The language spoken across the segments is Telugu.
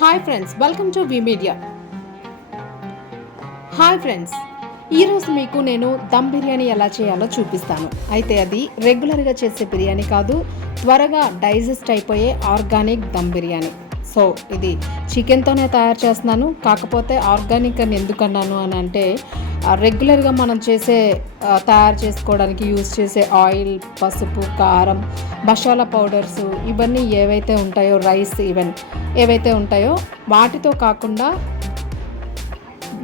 Hi friends, welcome to Vmedia. Hi friends, ఈరోజు మీకు నేను దమ్ బిర్యానీ ఎలా చేయాలో చూపిస్తాను. అయితే అది రెగ్యులర్గా చేసే బిర్యానీ కాదు, త్వరగా డైజెస్ట్ అయిపోయే ఆర్గానిక్ దమ్ బిర్యానీ. సో ఇది చికెన్తోనే తయారు చేస్తున్నాను. కాకపోతే ఆర్గానిక్ అని ఎందుకన్నాను అని అంటే రెగ్యులర్గా మనం తయారు చేసుకోవడానికి యూజ్ చేసే ఆయిల్, పసుపు, కారం, మసాలా పౌడర్స్ ఇవన్నీ ఏవైతే ఉంటాయో, రైస్ ఏవైతే ఉంటాయో వాటితో కాకుండా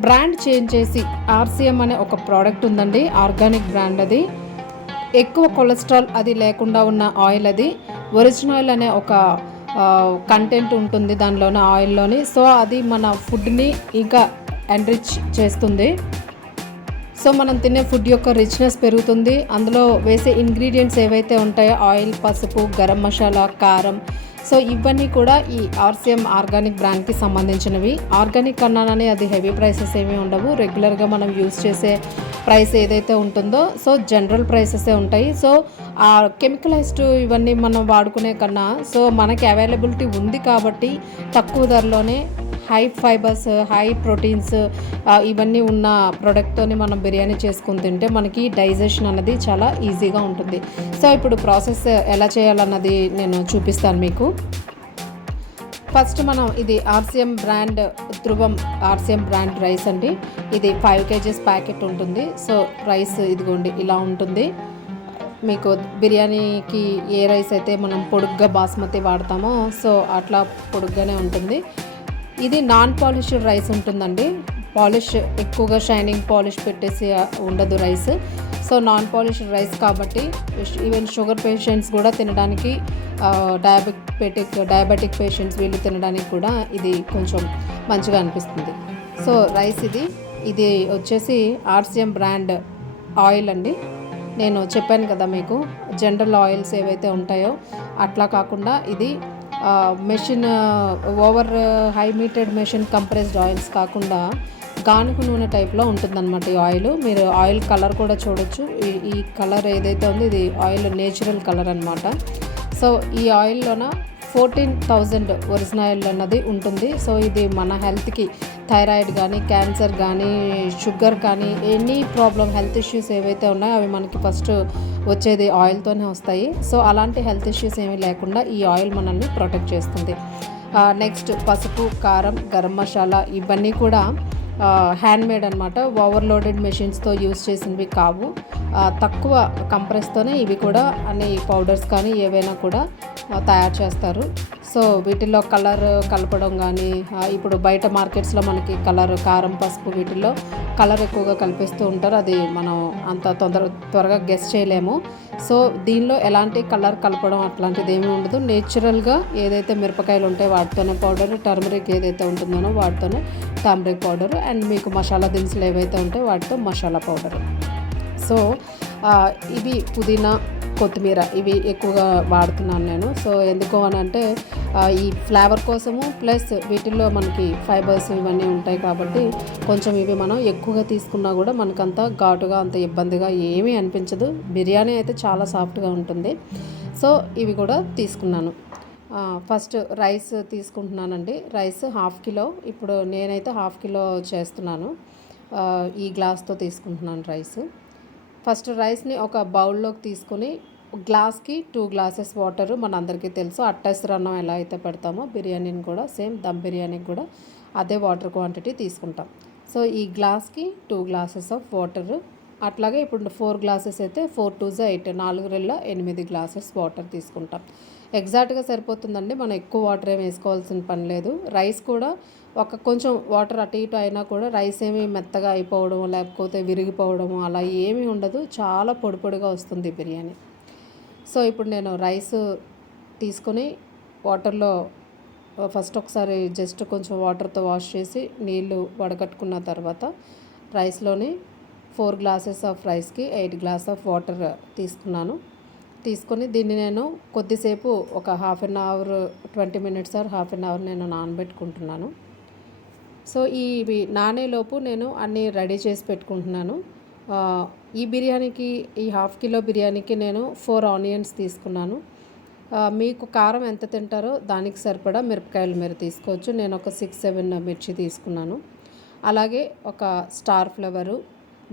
బ్రాండ్ చేంజ్ చేసి ఆర్సిఎం అనే ఒక ప్రోడక్ట్ ఉందండి, ఆర్గానిక్ బ్రాండ్. అది ఎక్కువ కొలెస్ట్రాల్ అది లేకుండా ఉన్న ఆయిల్. అది ఒరిజినల్ అనే ఒక కంటెంట్ ఉంటుంది దానిలోని, ఆయిల్లోని. సో అది మన ఫుడ్ని ఇంకా ఎన్రిచ్ చేస్తుంది. సో మనం తినే ఫుడ్ యొక్క రిచ్నెస్ పెరుగుతుంది. అందులో వేసే ఇంగ్రీడియంట్స్ ఏవైతే ఉంటాయో ఆయిల్, పసుపు, గరం మసాలా, కారం, సో ఇవన్నీ కూడా ఈ ఆర్సిఎం ఆర్గానిక్ బ్రాండ్కి సంబంధించినవి. ఆర్గానిక్ అన్నానని అది హెవీ ప్రైసెస్ ఏమీ ఉండవు. రెగ్యులర్గా మనం యూస్ చేసే ప్రైస్ ఏదైతే ఉంటుందో సో జనరల్ ప్రైసెసే ఉంటాయి. సో ఆ కెమికలైజ్డ్ ఇవన్నీ మనం వాడుకునే కన్నా సో మనకి అవైలబిలిటీ ఉంది కాబట్టి తక్కువ ధరలోనే హై ఫైబర్స్, హై ప్రోటీన్స్ ఇవన్నీ ఉన్న ప్రోడక్ట్తోని మనం బిర్యానీ చేసుకుని తింటే మనకి డైజెషన్ అన్నది చాలా ఈజీగా ఉంటుంది. సో ఇప్పుడు ప్రాసెస్ ఎలా చేయాలన్నది నేను చూపిస్తాను మీకు. ఫస్ట్ మనం ఇది ఆర్సిఎం బ్రాండ్, ధ్రువం ఆర్సిఎం బ్రాండ్ రైస్ అండి. ఇది 5 kgs ప్యాకెట్ ఉంటుంది. సో రైస్ ఇదిగోండి ఇలా ఉంటుంది. మీకు బిర్యానీకి ఏ రైస్ అయితే మనం పొడుగ్గా బాస్మతి వాడతామో సో అట్లా పొడుగ్గానే ఉంటుంది. ఇది నాన్ పాలిష్డ్ రైస్ ఉంటుందండి. పాలిష్ ఎక్కువగా షైనింగ్ పాలిష్ పెట్టేసి ఉండదు rice. So non polished rice కాబట్టి ఈవెన్ షుగర్ పేషెంట్స్ కూడా తినడానికి, డయాబెటిక్ పేషెంట్స్ వీళ్ళు తినడానికి కూడా ఇది కొంచెం మంచిగా అనిపిస్తుంది. సో రైస్ ఇది వచ్చేసి ఆర్సిఎం బ్రాండ్ ఆయిల్ అండి. నేను చెప్పాను కదా మీకు, జనరల్ ఆయిల్స్ ఏవైతే ఉంటాయో అట్లా కాకుండా ఇది మెషిన్ ఓవర్ హై మీటెడ్ మెషిన్ కంప్రెస్డ్ ఆయిల్స్ కాకుండా గానుగ నూనె టైప్లో ఉంటుందన్నమాట ఈ ఆయిల్. మీరు ఆయిల్ కలర్ కూడా చూడొచ్చు. ఈ కలర్ ఏదైతే ఉందో ఇది ఆయిల్ నేచురల్ కలర్ అనమాట. సో ఈ ఆయిల్లోన 14,000 ఒరిజినల్ అన్నది ఉంటుంది. సో ఇది మన హెల్త్కి థైరాయిడ్ కానీ, క్యాన్సర్ కానీ, షుగర్ కానీ, ఎనీ ప్రాబ్లం, హెల్త్ ఇష్యూస్ ఏవైతే ఉన్నాయో అవి మనకి ఫస్ట్ వచ్చేది ఆయిల్తోనే వస్తాయి. సో అలాంటి హెల్త్ ఇష్యూస్ ఏమీ లేకుండా ఈ ఆయిల్ మనల్ని ప్రొటెక్ట్ చేస్తుంది. నెక్స్ట్ పసుపు, కారం, గరం మసాలా ఇవన్నీ కూడా హ్యాండ్మేడ్ అనమాట. ఓవర్లోడెడ్ మెషిన్స్తో యూస్ చేసినవి కావు. తక్కువ కంప్రెస్తోనే ఇవి కూడా అన్ని పౌడర్స్ కానీ ఏవైనా కూడా తయారు చేస్తారు. సో వీటిల్లో కలర్ కలపడం కానీ, ఇప్పుడు బయట మార్కెట్స్లో మనకి కలర్, కారం, పసుపు వీటిల్లో కలర్ ఎక్కువగా కలిపిస్తూ ఉంటారు. అది మనం అంత త్వరగా గెస్ చేయలేము. సో దీనిలో ఎలాంటి కలర్ కలపడం అట్లాంటిది ఏమీ ఉండదు. నేచురల్గా ఏదైతే మిరపకాయలు ఉంటాయో వాటితోనే పౌడర్, టర్మరిక్ ఏదైతే ఉంటుందో వాటితోనే టర్మరిక్ పౌడర్, అండ్ మీకు మసాలా దినుసులు ఏవైతే ఉంటాయో వాటితో మసాలా పౌడర్. సో ఇవి పుదీనా, కొత్తిమీర ఇవి ఎక్కువగా వాడుతున్నాను నేను. సో ఎందుకు అని అంటే ఈ ఫ్లేవర్ కోసము, ప్లస్ వీటిల్లో మనకి ఫైబర్స్ ఇవన్నీ ఉంటాయి కాబట్టి కొంచెం ఇవి మనం ఎక్కువగా తీసుకున్నా కూడా మనకంత ఘాటుగా, అంత ఇబ్బందిగా ఏమీ అనిపించదు. బిర్యానీ అయితే చాలా సాఫ్ట్గా ఉంటుంది. సో ఇవి కూడా తీసుకున్నాను. ఫస్ట్ రైస్ తీసుకుంటున్నానండి. Rice 1/2 kilo. ఇప్పుడు నేనైతే 1/2 కిలో చేస్తున్నాను. ఈ గ్లాస్తో తీసుకుంటున్నాను రైస్. ఫస్ట్ రైస్ని ఒక బౌల్లోకి తీసుకుని గ్లాస్కి 2 గ్లాసెస్ వాటర్. మనందరికీ తెలుసు అట్టేసరన్నం ఎలా అయితే పెడతామో బిర్యానీని కూడా సేమ్ దమ్ బిర్యానీకి కూడా అదే వాటర్ క్వాంటిటీ తీసుకుంటాం. సో ఈ గ్లాస్కి 2 గ్లాసెస్ ఆఫ్ వాటర్. అట్లాగే ఇప్పుడు 4 గ్లాసెస్ అయితే 4 2 8, 4 8 గ్లాసెస్ వాటర్ తీసుకుంటాం. ఎగ్జాక్ట్గా సరిపోతుందండి. మనం ఎక్కువ వాటర్ ఏమి వేసుకోవాల్సిన పని లేదు. రైస్ కూడా కొంచెం వాటర్ అటు ఇటు అయినా కూడా రైస్ ఏమి మెత్తగా అయిపోవడం లేకపోతే విరిగిపోవడము అలా ఏమీ ఉండదు. చాలా పొడి పొడిగా వస్తుంది బిర్యానీ. సో ఇప్పుడు నేను రైస్ తీసుకొని వాటర్లో ఫస్ట్ ఒకసారి జస్ట్ కొంచెం వాటర్తో వాష్ చేసి నీళ్ళు వడకట్టుకున్న తర్వాత రైస్లోని 4 గ్లాసెస్ ఆఫ్ రైస్కి 8 గ్లాస్ ఆఫ్ వాటర్ తీసుకొని దీన్ని నేను కొద్దిసేపు ఒక 1/2 అవర్, 20 minutes ఆర్ 1/2 అవర్ నేను నానబెట్టుకుంటున్నాను. సో ఇవి నానేలోపు నేను అన్నీ రెడీ చేసి పెట్టుకుంటున్నాను. ఈ బిర్యానీకి, ఈ 1/2 కిలో బిర్యానీకి నేను 4 ఆనియన్స్ తీసుకున్నాను. మీకు కారం ఎంత తింటారో దానికి సరిపడా మిరపకాయలు మీరు తీసుకోవచ్చు. నేను ఒక 6-7 మిర్చి తీసుకున్నాను. అలాగే ఒక స్టార్ ఫ్లవరు,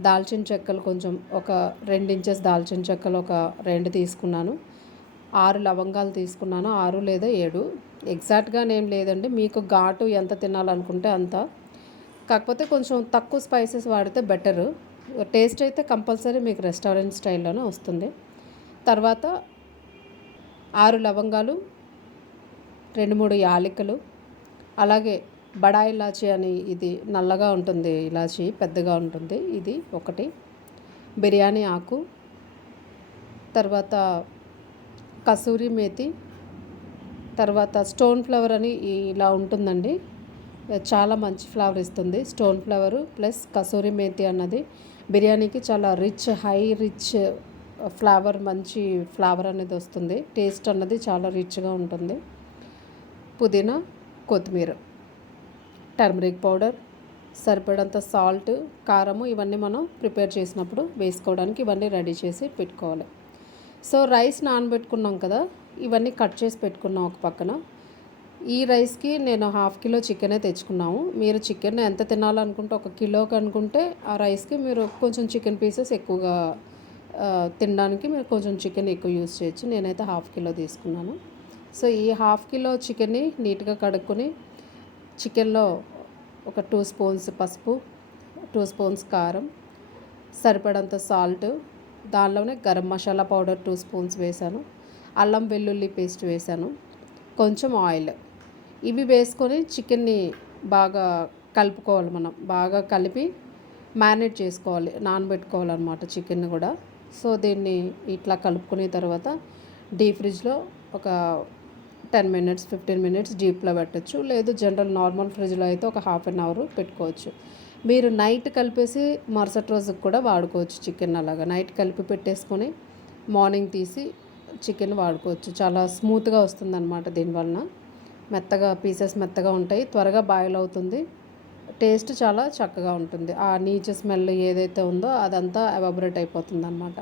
దాల్చిన చెక్కలు కొంచెం ఒక 2 ఇంచెస్ దాల్చిన చెక్కలు ఒక 2 తీసుకున్నాను. 6 లవంగాలు తీసుకున్నాను. 6 లేదా 7 ఎగ్జాక్ట్గా ఏం లేదండి. మీకు ఘాటు ఎంత తినాలనుకుంటే అంత. కాకపోతే కొంచెం తక్కువ స్పైసెస్ వాడితే బెటరు. టేస్ట్ అయితే కంపల్సరీ మీకు రెస్టారెంట్ స్టైల్లోనే వస్తుంది. తర్వాత 6 లవంగాలు, 2-3 యాలకులు, అలాగే బడా ఇలాచీ అని ఇది నల్లగా ఉంటుంది, ఇలాచీ పెద్దగా ఉంటుంది, ఇది ఒకటి, బిర్యానీ ఆకు, తర్వాత కసూరి మేతి, తర్వాత స్టోన్ ఫ్లవర్ అని ఇలా ఉంటుందండి. చాలా మంచి ఫ్లేవర్ ఇస్తుంది stone flower plus kasuri methi అన్నది. బిర్యానీకి చాలా రిచ్ ఫ్లేవర్, మంచి ఫ్లేవర్ అనేది వస్తుంది. టేస్ట్ అన్నది చాలా రిచ్గా ఉంటుంది. పుదీనా, కొత్తిమీర, టర్మరిక్ పౌడర్, సరిపడంత సాల్ట్, కారము ఇవన్నీ మనం ప్రిపేర్ చేసినప్పుడు వేసుకోవడానికి ఇవన్నీ రెడీ చేసి పెట్టుకోవాలి. సో రైస్ నానబెట్టుకున్నాం కదా, ఇవన్నీ కట్ చేసి పెట్టుకున్నాం ఒక పక్కన. ఈ రైస్కి నేను 1/2 కిలో చికెనే తెచ్చుకున్నాము. మీరు చికెన్ ఎంత తినాలనుకుంటే 1 కిలోకి అనుకుంటే ఆ రైస్కి మీరు కొంచెం చికెన్ పీసెస్ ఎక్కువగా తినడానికి మీరు కొంచెం చికెన్ ఎక్కువ యూస్ చేయొచ్చు. నేనైతే 1/2 కిలో తీసుకున్నాను. సో ఈ 1/2 కిలో చికెన్ని నీట్గా కడుక్కొని చికెన్లో ఒక 2 స్పూన్స్ పసుపు, 2 స్పూన్స్ కారం, సరిపడంత సాల్ట్, దానిలోనే గరం మసాలా పౌడర్ 2 స్పూన్స్ వేసాను, అల్లం వెల్లుల్లి పేస్ట్ వేసాను, కొంచెం ఆయిల్. ఇవి వేసుకొని చికెన్ని బాగా కలుపుకోవాలి. మనం బాగా కలిపి మ్యారినేట్ చేసుకోవాలి, నానబెట్టుకోవాలన్నమాట చికెన్ కూడా. సో దీన్ని ఇట్లా కలుపుకునే తర్వాత డీప్ ఫ్రిడ్జ్లో ఒక 10 మినిట్స్ 15 మినిట్స్ డీప్లో పెట్టచ్చు. లేదు జనరల్ నార్మల్ ఫ్రిడ్జ్లో అయితే ఒక 1/2 అవర్ పెట్టుకోవచ్చు. మీరు నైట్ కలిపేసి మరుసటి రోజుకి కూడా వాడుకోవచ్చు చికెన్. అలాగా నైట్ కలిపి పెట్టేసుకొని మార్నింగ్ తీసి చికెన్ వాడుకోవచ్చు. చాలా స్మూత్గా వస్తుందన్నమాట. దీనివలన మెత్తగా పీసెస్ మెత్తగా ఉంటాయి, త్వరగా బాయిల్ అవుతుంది, టేస్ట్ చాలా చక్కగా ఉంటుంది. ఆ నీచు స్మెల్ ఏదైతే ఉందో అదంతా ఎవాబరేట్ అయిపోతుంది అన్నమాట.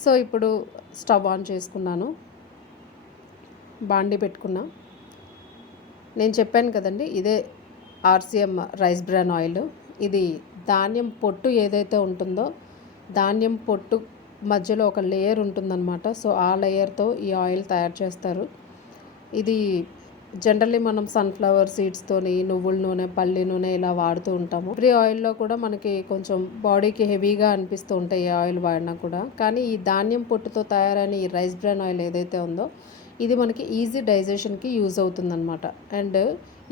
సో ఇప్పుడు స్టవ్ ఆన్ చేసుకున్నాను, బాండి పెట్టుకున్నా. నేను చెప్పాను కదండి, ఇదే ఆర్సిఎం రైస్ బ్రాన్ ఆయిల్. ఇది ధాన్యం పొట్టు ఏదైతే ఉంటుందో ధాన్యం పొట్టు మధ్యలో ఒక లేయర్ ఉంటుందన్నమాట. సో ఆ లేయర్తో ఈ ఆయిల్ తయారు చేస్తారు. ఇది జనరల్లీ మనం సన్ఫ్లవర్ సీడ్స్తోని, నువ్వుల నూనె, పల్లి నూనె ఇలా వాడుతూ ఉంటాము. ఫ్రీ ఆయిల్లో కూడా మనకి కొంచెం బాడీకి హెవీగా అనిపిస్తూ ఉంటాయి ఈ ఆయిల్ వాడినా కూడా. కానీ ఈ ధాన్యం పొట్టుతో తయారైన ఈ రైస్ బ్రాన్ ఆయిల్ ఏదైతే ఉందో ఇది మనకి ఈజీ డైజెషన్కి యూజ్ అవుతుందన్నమాట. అండ్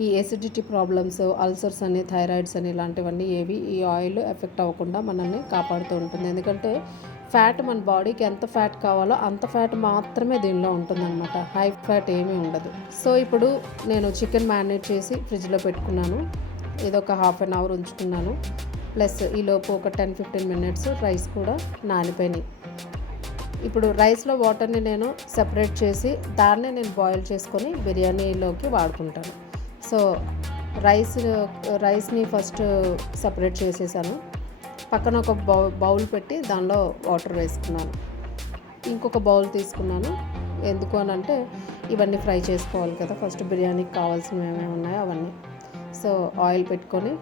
ఈ ఎసిడిటీ ప్రాబ్లమ్స్, అల్సర్స్ అని, థైరాయిడ్స్ అని ఇలాంటివన్నీ ఏవి ఈ ఆయిల్ ఎఫెక్ట్ అవ్వకుండా మనల్ని కాపాడుతూ ఉంటుంది. ఎందుకంటే ఫ్యాట్ మన బాడీకి ఎంత ఫ్యాట్ కావాలో అంత ఫ్యాట్ మాత్రమే దీనిలో ఉంటుందన్నమాట. హై ఫ్యాట్ ఏమీ ఉండదు. సో ఇప్పుడు నేను చికెన్ మ్యారినేట్ చేసి ఫ్రిడ్జ్లో పెట్టుకున్నాను. ఇదొక 1/2 అవర్ ఉంచుకున్నాను. ప్లస్ ఈలోపు ఒక 10-15 మినిట్స్ రైస్ కూడా నానిపోయినాయి. ఇప్పుడు రైస్లో వాటర్ని నేను సెపరేట్ చేసి దాన్నే నేను బాయిల్ చేసుకొని బిర్యానీలోకి వాడుకుంటాను. సో రైస్ని ఫస్ట్ సెపరేట్ చేసేసాను. పక్కన ఒక బౌల్ పెట్టి దానిలో వాటర్ వేసుకున్నాను. ఇంకొక బౌల్ తీసుకున్నాను. ఎందుకు అని అంటే ఇవన్నీ ఫ్రై చేసుకోవాలి కదా, ఫస్ట్ బిర్యానీకి కావాల్సినవి ఏమేమి ఉన్నాయో అవన్నీ. సో ఆయిల్ పెట్టుకొని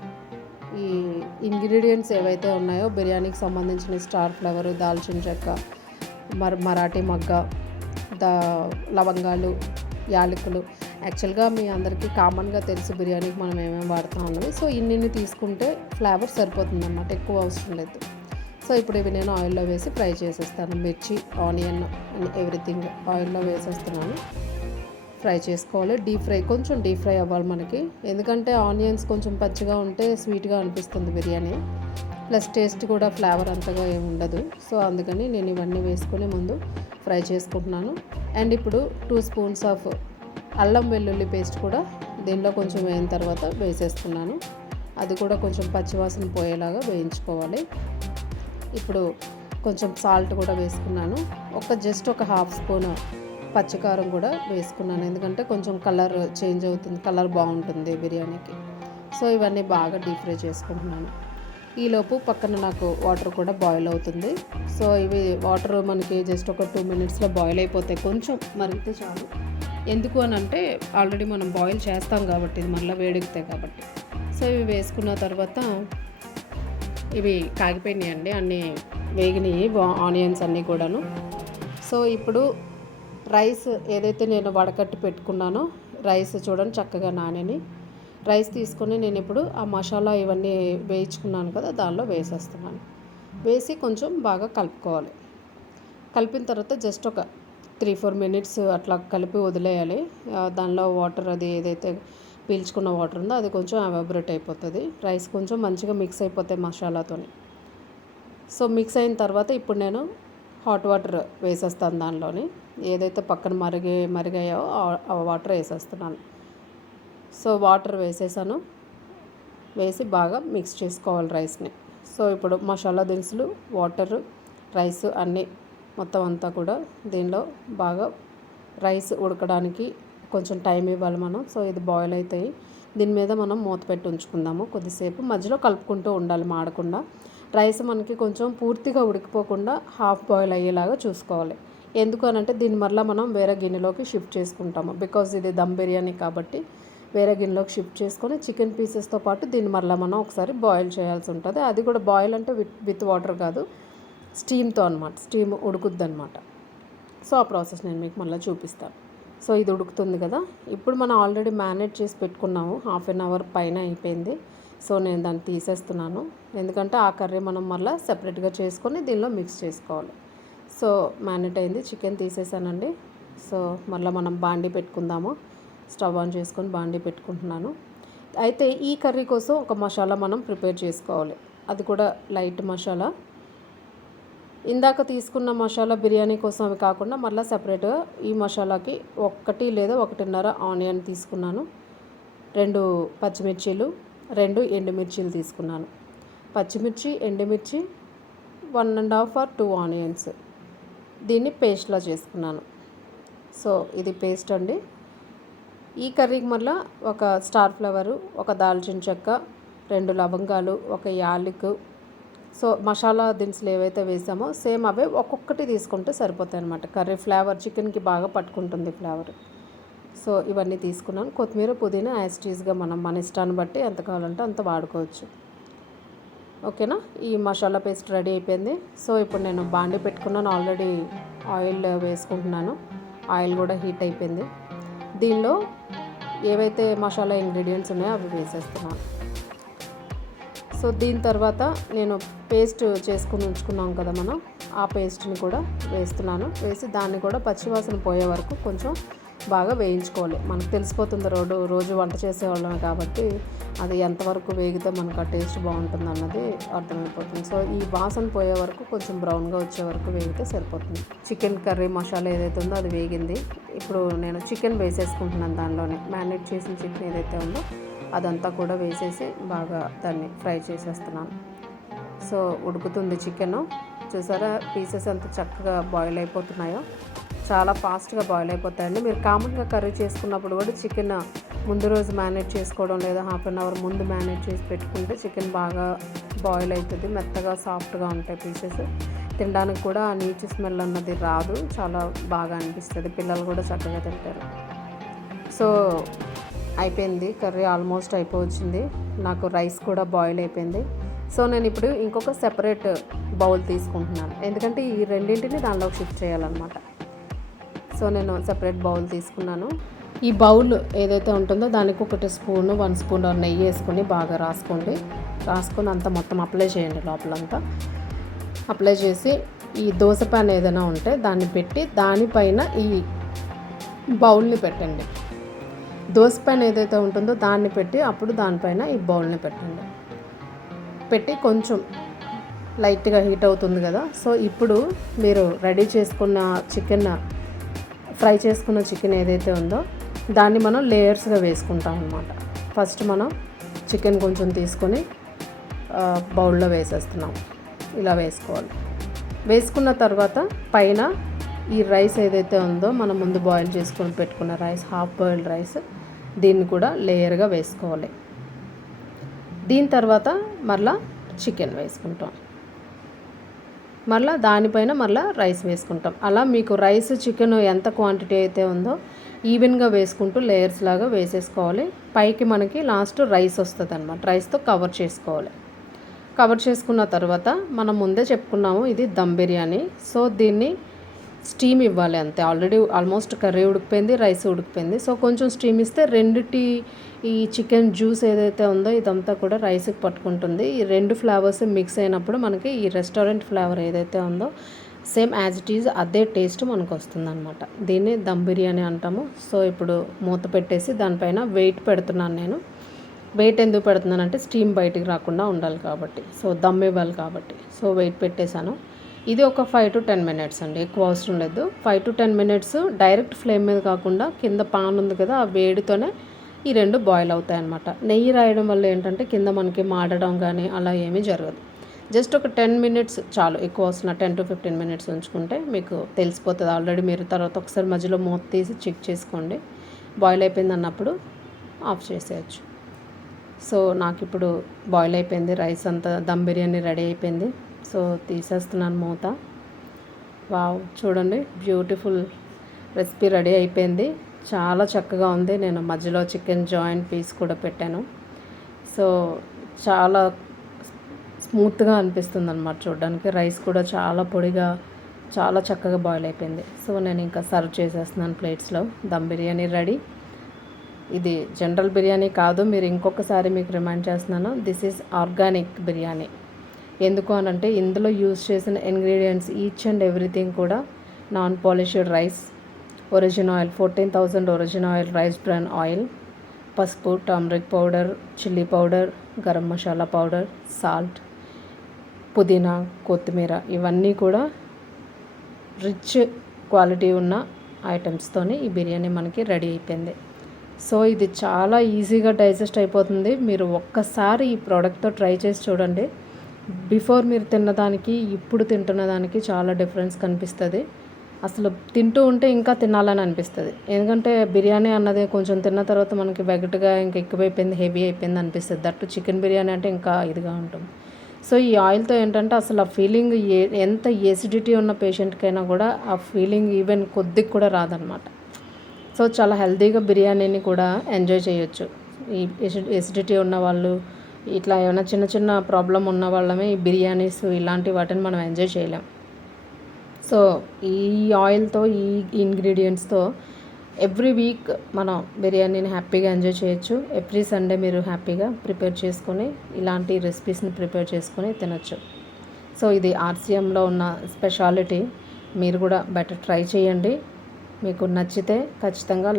ఈ ఇంగ్రీడియంట్స్ ఏవైతే ఉన్నాయో బిర్యానీకి సంబంధించిన స్టార్ ఫ్లవరు, దాల్చిన చెక్క, మరాఠీ మగ్గ, లవంగాలు, యాలకులు. యాక్చువల్గా మీ అందరికీ కామన్గా తెలుసు బిర్యానీకి మనం ఏమేమి వాడుతాం అన్నది. సో ఇన్ని తీసుకుంటే ఫ్లేవర్ సరిపోతుంది అన్నమాట, ఎక్కువ అవసరం లేదు. సో ఇప్పుడు ఇవి నేను ఆయిల్లో వేసి ఫ్రై చేసేస్తాను. మిర్చి, ఆనియన్ అండ్ ఎవ్రీథింగ్ ఆయిల్లో వేసేస్తున్నాను. ఫ్రై చేసుకోవాలి. కొంచెం డీప్ ఫ్రై అవ్వాలి మనకి. ఎందుకంటే ఆనియన్స్ కొంచెం పచ్చిగా ఉంటే స్వీట్గా అనిపిస్తుంది బిర్యానీ, ప్లస్ టేస్ట్ కూడా ఫ్లేవర్ అంతగా ఏమి ఉండదు. సో అందుకని నేను ఇవన్నీ వేసుకొని ముందు ఫ్రై చేసుకుంటున్నాను. అండ్ ఇప్పుడు 2 స్పూన్స్ ఆఫ్ అల్లం వెల్లుల్లి పేస్ట్ కూడా దీనిలో కొంచెం వేయిన తర్వాత వేసేస్తున్నాను. అది కూడా కొంచెం పచ్చివాసన పోయేలాగా వేయించుకోవాలి. ఇప్పుడు కొంచెం సాల్ట్ కూడా వేసుకున్నాను. జస్ట్ ఒక 1/2 స్పూన్ పచ్చికారం కూడా వేసుకున్నాను. ఎందుకంటే కొంచెం కలర్ చేంజ్ అవుతుంది, కలర్ బాగుంటుంది బిర్యానీకి. సో ఇవన్నీ బాగా డీప్ ఫ్రై చేసుకుంటున్నాను. ఈలోపు పక్కన నాకు వాటర్ కూడా బాయిల్ అవుతుంది. సో ఇవి వాటర్ మనకి జస్ట్ ఒక 2 మినిట్స్లో బాయిల్ అయిపోతాయి, కొంచెం మరిగితే చాలు. ఎందుకు అని అంటే ఆల్రెడీ మనం బాయిల్ చేస్తాం కాబట్టి, ఇది మళ్ళీ వేడెక్కుతాయి కాబట్టి. సో ఇవి వేసుకున్న తర్వాత ఇవి కాగిపోయినాయండి, అన్నీ వేగినాయి ఆనియన్స్ అన్నీ కూడాను. సో ఇప్పుడు రైస్ ఏదైతే నేను వడకట్టి పెట్టుకున్నానో రైస్ చూడండి చక్కగా నానని రైస్ తీసుకొని నేను ఇప్పుడు ఆ మసాలా ఇవన్నీ వేయించుకున్నాను కదా దానిలో వేసేస్తున్నాను. వేసి కొంచెం బాగా కలుపుకోవాలి. కలిపిన తర్వాత జస్ట్ ఒక 3-4 మినిట్స్ అట్లా కలిపి వదిలేయాలి. దానిలో వాటర్ అది ఏదైతే పీల్చుకున్న వాటర్ ఉందో అది కొంచెం ఎవాపరేట్ అయిపోతుంది. రైస్ కొంచెం మంచిగా మిక్స్ అయిపోతాయి మసాలాతోని. సో మిక్స్ అయిన తర్వాత ఇప్పుడు నేను హాట్ వాటర్ వేసేస్తాను. దానిలోని ఏదైతే పక్కన మరిగాయో ఆ వాటర్ వేసేస్తున్నాను. సో వాటర్ వేసేసాను. వేసి బాగా మిక్స్ చేసుకోవాలి రైస్ని. సో ఇప్పుడు మసాలా దినుసులు, వాటర్, రైస్ అన్నీ మొత్తం అంతా కూడా దీనిలో బాగా రైస్ ఉడకడానికి కొంచెం టైం ఇవ్వాలి మనం. సో ఇది బాయిల్ అవుతాయి. దీని మీద మనం మూత పెట్టి ఉంచుకుందాము కొద్దిసేపు. మధ్యలో కలుపుకుంటూ ఉండాలి మాడకుండా. రైస్ మనకి కొంచెం పూర్తిగా ఉడికిపోకుండా హాఫ్ బాయిల్ అయ్యేలాగా చూసుకోవాలి. ఎందుకు అనంటే దీన్ని మళ్ళీ మనం వేరే గిన్నెలోకి షిఫ్ట్ చేసుకుంటాము. బికాజ్ ఇది దమ్ బిర్యానీ కాబట్టి వేరే గిన్నెలోకి షిఫ్ట్ చేసుకొని చికెన్ పీసెస్తో పాటు దీన్ని మళ్ళీ మనం ఒకసారి బాయిల్ చేయాల్సి ఉంటుంది. అది కూడా బాయిల్ అంటే విత్ వాటర్ కాదు, స్టీమ్తో అనమాట. స్టీమ్ ఉడుకుద్ది అనమాట. సో ఆ ప్రాసెస్ నేను మీకు మళ్ళీ చూపిస్తాను. సో ఇది ఉడుకుతుంది కదా, ఇప్పుడు మనం ఆల్రెడీ మ్యారినేట్ చేసి పెట్టుకున్నాము. 1/2 అవర్ పైన అయిపోయింది. సో నేను దాన్ని తీసేస్తున్నాను. ఎందుకంటే ఆ కర్రీ మనం మళ్ళీ సెపరేట్గా చేసుకొని దీనిలో మిక్స్ చేసుకోవాలి. సో మ్యారినేట్ అయింది, చికెన్ తీసేసానండి. సో మళ్ళీ మనం బాండీ పెట్టుకుందాము. స్టవ్ ఆన్ చేసుకొని బాండీ పెట్టుకుంటున్నాను. అయితే ఈ కర్రీ కోసం ఒక మసాలా మనం ప్రిపేర్ చేసుకోవాలి. అది కూడా లైట్ మసాలా. ఇందాక తీసుకున్న మసాలా బిర్యానీ కోసం అవి కాకుండా మళ్ళీ సపరేట్గా ఈ మసాలాకి 1 లేదా 1.5 ఆనియన్ తీసుకున్నాను. 2 పచ్చిమిర్చీలు, 2 ఎండుమిర్చీలు తీసుకున్నాను. పచ్చిమిర్చి, ఎండుమిర్చి 1.5 or 2 ఆనియన్స్. దీన్ని పేస్ట్లా చేసుకున్నాను. సో ఇది పేస్ట్ అండి. ఈ కర్రీకి మళ్ళీ ఒక స్టార్ ఫ్లవరు, ఒక దాల్చిన చెక్క, 2 లవంగాలు, ఒక యాలక్. సో మసాలా దినుసులు ఏవైతే వేసామో సేమ్ అవే ఒక్కొక్కటి తీసుకుంటే సరిపోతాయి అనమాట. కర్రీ ఫ్లేవర్ చికెన్కి బాగా పట్టుకుంటుంది ఫ్లేవర్. సో ఇవన్నీ తీసుకున్నాను. కొత్తిమీర, పుదీనా యాజ్ టీజ్గా మనం మన ఇష్టాన్ని బట్టి ఎంత కావాలంటే అంత వాడుకోవచ్చు. ఓకేనా, ఈ మసాలా పేస్ట్ రెడీ అయిపోయింది. సో ఇప్పుడు నేను బాండీ పెట్టుకున్నాను. ఆల్రెడీ ఆయిల్ వేసుకుంటున్నాను. ఆయిల్ కూడా హీట్ అయిపోయింది. దీనిలో ఏవైతే మసాలా ఇంగ్రీడియంట్స్ ఉన్నాయో అవి వేసేస్తున్నాను. సో దీని తర్వాత నేను పేస్ట్ చేసుకుని ఉంచుకున్నాం కదా మనం, ఆ పేస్ట్ని కూడా వేస్తున్నాను. వేసి దాన్ని కూడా పచ్చివాసన పోయే వరకు కొంచెం బాగా వేయించుకోవాలి. మనకు తెలిసిపోతుంది రోజు వంట చేసేవాళ్ళమే కాబట్టి అది ఎంతవరకు వేగితే మనకు ఆ టేస్ట్ బాగుంటుంది అన్నది అర్థమైపోతుంది. సో ఈ వాసన పోయే వరకు కొంచెం బ్రౌన్గా వచ్చే వరకు వేగితే సరిపోతుంది. చికెన్ కర్రీ మసాలా ఏదైతే ఉందో అది వేగింది. ఇప్పుడు నేను చికెన్ వేసేసుకుంటున్నాను. దానిలోనే మ్యారినేట్ చేసిన చికెన్ ఏదైతే ఉందో అదంతా కూడా వేసేసి బాగా దాన్ని ఫ్రై చేసేస్తున్నాను. సో ఉడుకుతుంది చికెన్. చూసారా పీసెస్ ఎంత చక్కగా బాయిల్ అయిపోతున్నాయో. చాలా ఫాస్ట్గా బాయిల్ అయిపోతాయండి. మీరు కామన్గా కర్రీ చేసుకున్నప్పుడు కూడా చికెన్ ముందు రోజు మ్యారినేట్ చేసుకోవడం లేదా 1/2 అవర్ ముందు మ్యారినేట్ చేసి పెట్టుకుంటే చికెన్ బాగా బాయిల్ అవుతుంది. మెత్తగా సాఫ్ట్గా ఉంటాయి పీసెస్. తినడానికి కూడా ఆ నీచు స్మెల్ అన్నది రాదు. చాలా బాగా అనిపిస్తుంది. పిల్లలు కూడా చక్కగా తింటారు. సో అయిపోయింది కర్రీ, ఆల్మోస్ట్ అయిపోవచ్చింది. నాకు రైస్ కూడా బాయిల్ అయిపోయింది. సో నేను ఇప్పుడు ఇంకొక సెపరేట్ బౌల్ తీసుకుంటున్నాను. ఎందుకంటే ఈ రెండింటిని దానిలోకి షిఫ్ట్ చేయాలన్నమాట. సో నేను సెపరేట్ బౌల్ తీసుకున్నాను. ఈ బౌల్ ఏదైతే ఉంటుందో దానికి 1 స్పూను 1 స్పూన్ నెయ్యి వేసుకొని బాగా రాసుకొని అంతా మొత్తం అప్లై చేయండి. లోపలంతా అప్లై చేసి ఈ దోశ ప్యాన్ ఏదైనా ఉంటే దాన్ని పెట్టి దానిపైన ఈ బౌల్ని పెట్టండి. దోశ ప్యాన్ ఏదైతే ఉంటుందో దాన్ని పెట్టి అప్పుడు దానిపైన ఈ బౌల్ని పెట్టండి. పెట్టి కొంచెం లైట్గా హీట్ అవుతుంది కదా. సో ఇప్పుడు మీరు రెడీ చేసుకున్న ఫ్రై చేసుకున్న చికెన్ ఏదైతే ఉందో దాన్ని మనం లేయర్స్గా వేసుకుంటాం అన్నమాట. ఫస్ట్ మనం చికెన్ కొంచెం తీసుకొని బౌల్లో వేసేస్తున్నాం. ఇలా వేసుకోవాలి. వేసుకున్న తర్వాత పైన ఈ రైస్ ఏదైతే ఉందో మనం ముందు బాయిల్ చేసుకొని పెట్టుకున్న రైస్, హాఫ్ బాయిల్డ్ రైస్, దీన్ని కూడా లేయర్గా వేసుకోవాలి. దీని తర్వాత మరలా చికెన్ వేసుకుంటాం, మళ్ళీ దానిపైన మళ్ళీ రైస్ వేసుకుంటాం. అలా మీకు రైస్ చికెన్ ఎంత క్వాంటిటీ అయితే ఉందో ఈవెన్గా వేసుకుంటూ లేయర్స్ లాగా వేసేసుకోవాలి. పైకి మనకి లాస్ట్ రైస్ వస్తుంది అనమాట. రైస్తో కవర్ చేసుకోవాలి. కవర్ చేసుకున్న తర్వాత మనం ముందే చెప్పుకున్నాము ఇది దమ్ బిర్యానీ. సో దీన్ని స్టీమ్ ఇవ్వాలి అంతే. ఆల్రెడీ ఆల్మోస్ట్ కర్రీ ఉడికిపోయింది, రైస్ ఉడికిపోయింది. సో కొంచెం స్టీమ్ ఇస్తే రెండిటి ఈ చికెన్ జ్యూస్ ఏదైతే ఉందో ఇదంతా కూడా రైస్కి పట్టుకుంటుంది. ఈ రెండు ఫ్లేవర్స్ మిక్స్ అయినప్పుడు మనకి ఈ రెస్టారెంట్ ఫ్లేవర్ ఏదైతే ఉందో సేమ్ యాజ్ ఇట్ ఈజ్ అదే టేస్ట్ మనకు వస్తుంది అనమాట. దీన్ని దమ్ బిర్యానీ అంటాము. సో ఇప్పుడు మూత పెట్టేసి దానిపైన వెయిట్ పెడుతున్నాను నేను. వెయిట్ ఎందుకు పెడుతున్నానంటే స్టీమ్ బయటికి రాకుండా ఉండాలి కాబట్టి, సో దమ్ ఇవ్వాలి కాబట్టి. సో వెయిట్ పెట్టేశాను. ఇది ఒక 5 to 10 minutes అండి, ఎక్కువ అవసరం లేదు. 5 to 10 minutes డైరెక్ట్ ఫ్లేమ్ మీద కాకుండా కింద పాన్ ఉంది కదా ఆ వేడితోనే ఈ రెండు బాయిల్ అవుతాయి అన్నమాట. నెయ్యి రాయడం వల్ల ఏంటంటే కింద మనకి మాడడం కానీ అలా ఏమీ జరగదు. జస్ట్ ఒక 10 minutes చాలు, ఎక్కువ వస్తున్న 10 to 15 minutes ఉంచుకుంటే మీకు తెలిసిపోతుంది. ఆల్రెడీ మీరు తర్వాత ఒకసారి మధ్యలో మూత తీసి చెక్ చేసుకోండి. బాయిల్ అయిపోయింది అన్నప్పుడు ఆఫ్ చేసేయచ్చు. సో నాకు ఇప్పుడు బాయిల్ అయిపోయింది, రైస్ అంతా దమ్ బిర్యానీ రెడీ అయిపోయింది. సో తీసేస్తున్నాను మూత. వావ్, చూడండి బ్యూటిఫుల్ రెసిపీ రెడీ అయిపోయింది. చాలా చక్కగా ఉంది. నేను మధ్యలో చికెన్ జాయింట్ పీస్ కూడా పెట్టాను. సో చాలా స్మూత్గా అనిపిస్తుంది అన్నమాట చూడడానికి. రైస్ కూడా చాలా పొడిగా చాలా చక్కగా బాయిల్ అయిపోయింది. సో నేను ఇంకా సర్వ్ చేసేస్తున్నాను ప్లేట్స్లో. దమ్ బిర్యానీ రెడీ. ఇది జనరల్ బిర్యానీ కాదు, మీరు ఇంకొకసారి మీకు రిమైండ్ చేస్తున్నాను, దిస్ ఈజ్ ఆర్గానిక్ బిర్యానీ. ఎందుకు అనంటే ఇందులో యూజ్ చేసిన ఇంగ్రీడియంట్స్ ఈచ్ అండ్ ఎవ్రీథింగ్ కూడా non polished rice, origin oil 14,000 origin oil, rice bran oil, పసుపు, turmeric powder, chilli powder, garam masala powder, salt, పుదీనా, కొత్తిమీర, ఇవన్నీ కూడా రిచ్ క్వాలిటీ ఉన్న ఐటమ్స్తోని ఈ బిర్యానీ మనకి రెడీ అయిపోయింది. సో ఇది చాలా ఈజీగా డైజెస్ట్ అయిపోతుంది. మీరు ఒక్కసారి ఈ ప్రోడక్ట్తో ట్రై చేసి చూడండి. బిఫోర్ మీరు తిన్నదానికి ఇప్పుడు తింటున్న దానికి చాలా డిఫరెన్స్ కనిపిస్తుంది. అసలు తింటూ ఉంటే ఇంకా తినాలని అనిపిస్తుంది. ఎందుకంటే బిర్యానీ అన్నది కొంచెం తిన్న తర్వాత మనకి వెగటుగా ఇంకా ఎక్కువైపోయింది, హెవీ అయిపోయింది అనిపిస్తుంది. దట్టు చికెన్ బిర్యానీ అంటే ఇంకా ఇదిగా ఉంటుంది. సో ఈ ఆయిల్తో ఏంటంటే అసలు ఆ ఫీలింగ్ ఎంత ఎసిడిటీ ఉన్న పేషెంట్కైనా కూడా ఆ ఫీలింగ్ ఈవెన్ కొద్దిగా కూడా రాదనమాట. సో చాలా హెల్తీగా బిర్యానీని కూడా ఎంజాయ్ చేయొచ్చు. ఈ ఎసిడిటీ ఉన్న వాళ్ళు, ఇట్లా ఏమైనా చిన్న చిన్న ప్రాబ్లం ఉన్న వాళ్ళమే ఈ బిర్యానీస్ ఇలాంటి వాటిని మనం ఎంజాయ్ చేయలేం. సో ఈ ఆయిల్తో, ఈ ఇంగ్రీడియంట్స్తో ఎవ్రీ వీక్ మనం బిర్యానీని హ్యాపీగా ఎంజాయ్ చేయొచ్చు. ఎవ్రీ సండే మీరు హ్యాపీగా ప్రిపేర్ చేసుకొని ఇలాంటి రెసిపీస్ని ప్రిపేర్ చేసుకొని తినొచ్చు. సో ఇది ఆర్సీఎంలో ఉన్న స్పెషాలిటీ. మీరు కూడా బెటర్ ట్రై చేయండి. మీకు నచ్చితే ఖచ్చితంగా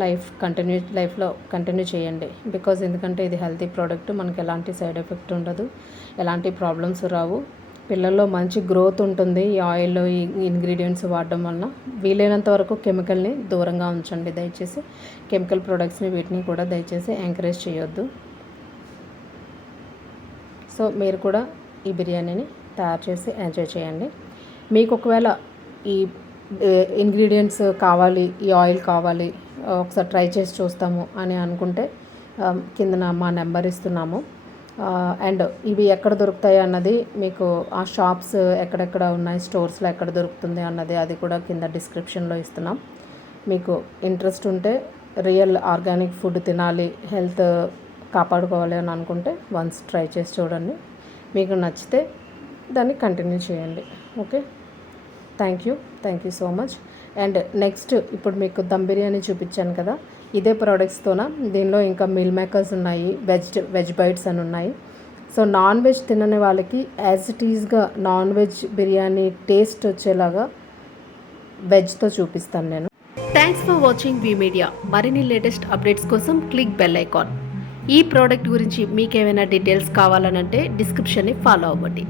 లైఫ్లో కంటిన్యూ చేయండి. బికాజ్ ఎందుకంటే ఇది హెల్తీ ప్రోడక్ట్, మనకి ఎలాంటి సైడ్ ఎఫెక్ట్ ఉండదు, ఎలాంటి ప్రాబ్లమ్స్ రావు. పిల్లల్లో మంచి గ్రోత్ ఉంటుంది ఈ ఆయిల్, ఈ ఇంగ్రీడియంట్స్ వాడడం వలన. వీలైనంత వరకు కెమికల్ని దూరంగా ఉంచండి దయచేసి. కెమికల్ ప్రోడక్ట్స్ని వీటిని కూడా దయచేసి ఎంకరేజ్ చేయొద్దు. సో మీరు కూడా ఈ బిర్యానీని తయారు చేసి ఎంజాయ్ చేయండి. మీకు ఒకవేళ ఈ ఇంగ్రీడియంట్స్ కావాలి, ఈ ఆయిల్ కావాలి, ఒకసారి ట్రై చేసి చూస్తాము అని అనుకుంటే కిందన మా నెంబర్ ఇస్తున్నాము. అండ్ ఇవి ఎక్కడ దొరుకుతాయి అన్నది మీకు ఆ షాప్స్ ఎక్కడెక్కడ ఉన్నాయి, స్టోర్స్లో ఎక్కడ దొరుకుతుంది అన్నది అది కూడా కింద డిస్క్రిప్షన్లో ఇస్తున్నాం. మీకు ఇంట్రెస్ట్ ఉంటే రియల్ ఆర్గానిక్ ఫుడ్ తినాలి, హెల్త్ కాపాడుకోవాలి అని అనుకుంటే వన్స్ ట్రై చేసి చూడండి. మీకు నచ్చితే దాన్ని కంటిన్యూ చేయండి. Okay, thank you so much. And next ఇప్పుడు మీకు దమ్ బిర్యానీ చూపించాను కదా, ఇదే ప్రోడక్ట్స్తోన దీనిలో ఇంకా మీల్ మేకర్స్ ఉన్నాయి, వెజ్ బైట్స్ అని ఉన్నాయి. సో నాన్ వెజ్ తినని వాళ్ళకి యాజ్ ఇట్ ఈజ్గా నాన్ వెజ్ బిర్యానీ టేస్ట్ వచ్చేలాగా వెజ్తో చూపిస్తాను నేను. Thanks for watching VMedia. మరిన్ని లేటెస్ట్ అప్డేట్స్ కోసం క్లిక్ బెల్ ఐకాన్. ఈ ప్రోడక్ట్ గురించి మీకు ఏమైనా డీటెయిల్స్ కావాలనంటే డిస్క్రిప్షన్ని ఫాలో అవ్వండి.